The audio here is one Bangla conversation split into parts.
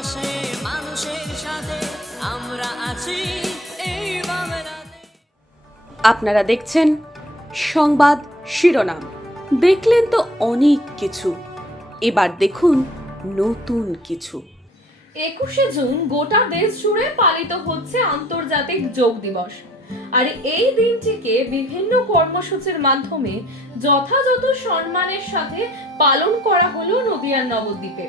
পাশে মানুষের সাথে আমরা আছি এই বাংলাতে। আপনারা দেখছেন সংবাদ শিরোনাম। দেখলেন তো অনেক কিছু, এবার দেখুন নতুন কিছু। 21শে জুন গোটা দেশ জুড়ে পালিত হচ্ছে আন্তর্জাতিক যোগ দিবস। আর এই দিনটিকে বিভিন্ন কর্মসূচির মাধ্যমে যথাযথ সম্মানের সাথে পালন করা হলো নদিয়ার নবদ্বীপে।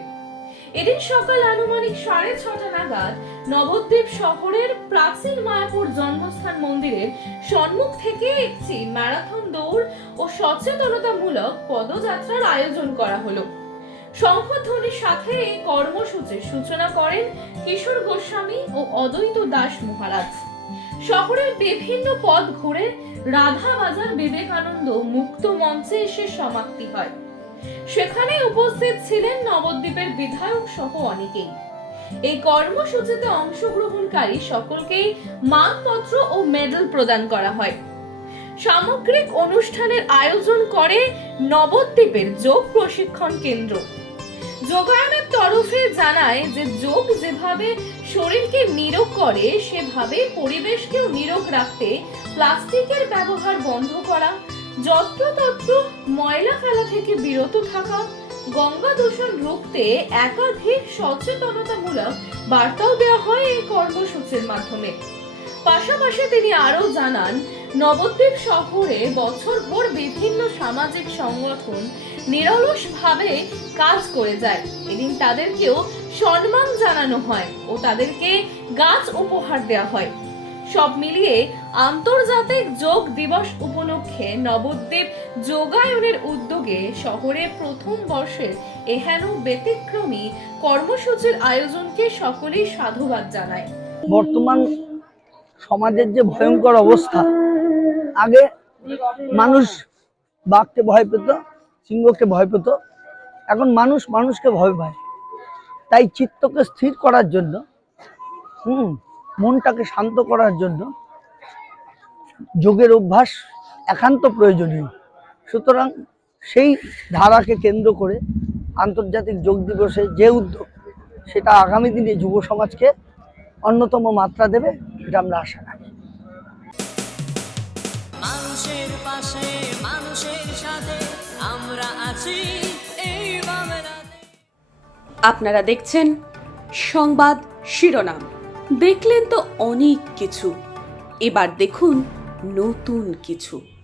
এদিন সকাল আনুমানিক 6:30 নাগাদ নবদ্বীপ শহরের প্রাচীন মায়াপুর জন্মস্থান মন্দিরের সম্মুখ থেকে একটি ম্যারাথন দৌড় ও সচেতনতামূলক পদযাত্রার আয়োজন করা হলো। শঙ্খধ্বনির সাথে এই কর্মসূচির সূচনা করেন কিশোর গোস্বামী ও অদ্বৈত দাস মহারাজ। শহরের বিভিন্ন পথ ঘুরে রাধা বাজার বিবেকানন্দ মুক্ত মঞ্চে এসে সমাপ্তি হয়। সেখানে উপস্থিত ছিলেন নবদ্বীপের বিধায়ক সহ অনেকেই। এই কর্মসূচিতে অংশগ্রহণকারী সকলকেই মানপত্র ও মেডেল প্রদান করা হয়। সামগ্রিক অনুষ্ঠানের আয়োজন করে নবদ্বীপের যোগ প্রশিক্ষণ কেন্দ্র। যোগায়নের তরফে জানায় যে যোগ যেভাবে শরীরকে নিরোগ করে সেভাবে পরিবেশকেও নিরোগ রাখতে প্লাস্টিকের ব্যবহার বন্ধ করা, যত্রতত্র ময়লা ফেলা থেকে বিরত থাকা, গঙ্গা দূষণ রুখতে একাধিক সচেতনতামূলক বার্তাও দেওয়া হয় এই কর্মসূচির মাধ্যমে। পাশাপাশি তিনি আরো জানান, নবদ্বীপ শহরে বছরভর বিভিন্ন সামাজিক সংগঠন নিরলসভাবে কাজ করে যায়। এদিন তাদেরকেও সম্মান জানানো হয় ও তাদেরকে গাছ উপহার দেওয়া হয়। সব মিলিয়ে আন্তর্জাতিক যোগ দিবস উপলক্ষে নবদ্বীপ যোগায়নের উদ্যোগে শহরে প্রথম বর্ষের এহেন ব্যতিক্রমী কর্মসূচির আয়োজনকে সকলেই সাধুবাদ জানায়। বর্তমান সমাজের যে ভয়ঙ্কর অবস্থা, আগে মানুষ বাঘকে ভয় পেত, সিংহকে ভয় পেত, এখন মানুষ মানুষকে ভয় পায়। তাই চিত্তকে স্থির করার জন্য, মনটাকে শান্ত করার জন্য যোগের অভ্যাস একান্ত প্রয়োজনীয়। সুতরাং সেই ধারাকে কেন্দ্র করে আন্তর্জাতিক যোগ দিবসে যে উদ্যোগ, সেটা আগামী দিনে যুব সমাজকে অন্যতম মাত্রা দেবে, এটা আমরা আশা রাখি। মানুষের পাশে মানুষের সাথে আমরা আছি এই বাংলাতে। আপনারা দেখছেন সংবাদ শিরোনাম। দেখলেন তো অনেক কিছু, এবার দেখুন নতুন কিছু।